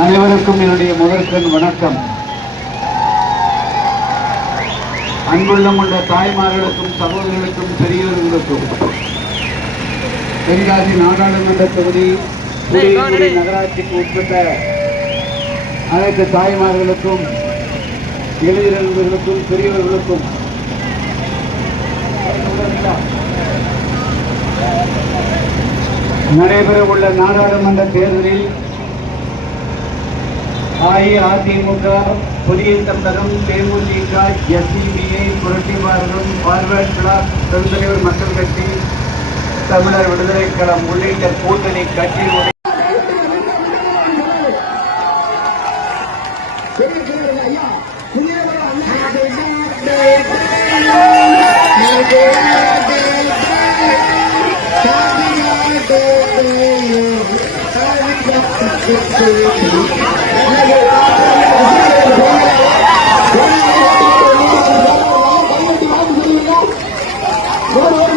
அனைவருக்கும் என்னுடைய முதற்கண் வணக்கம். அன்புள்ளம் கொண்ட தாய்மார்களுக்கும் சகோதரர்களுக்கும் பெரியவர்களுக்கும் தென்காசி நாடாளுமன்ற தொகுதி நகராட்சிக்கு உட்பட்ட அனைத்து தாய்மார்களுக்கும் இளைஞர்களுக்கும் பெரியவர்களுக்கும் நடைபெறவுள்ள நாடாளுமன்ற தேர்தலில் அஇஅதிமுக புதிய தமிழகம் தேமுதிக எஸ்இபிஐ புரட்சி பாரதம் பார்வர்ட் பிளாக் பெருந்தலைவர் மக்கள் கட்சி தமிழர் விடுதலை கழகம் உள்ளிட்ட கூட்டணி கட்சிகளுடைய எல்லாரும் முடியும் Come on.